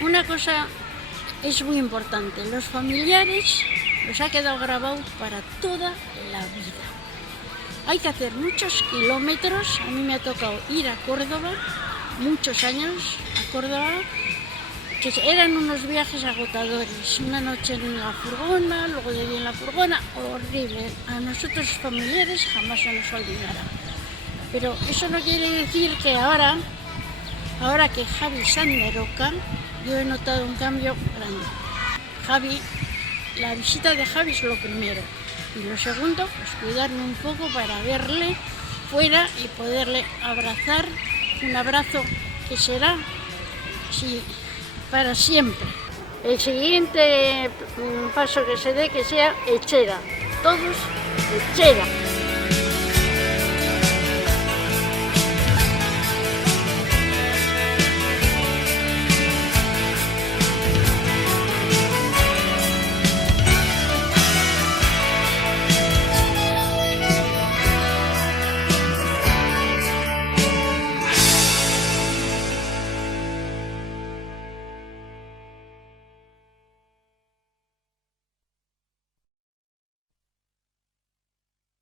Una cosa es muy importante, los familiares los ha quedado grabado para toda la vida. Hay que hacer muchos kilómetros, a mí me ha tocado ir a Córdoba, muchos años a Córdoba, que eran unos viajes agotadores, una noche en la furgona, luego de día en la furgona, horrible. A nosotros familiares jamás se nos olvidará. Pero eso no quiere decir que ahora que Javi se enderroca, yo he notado un cambio grande. Javi, la visita de Javi es lo primero. Y lo segundo, pues cuidarme un poco para verle fuera y poderle abrazar, un abrazo que será, sí, para siempre. El siguiente paso que se dé que sea Etxera, todos Etxera.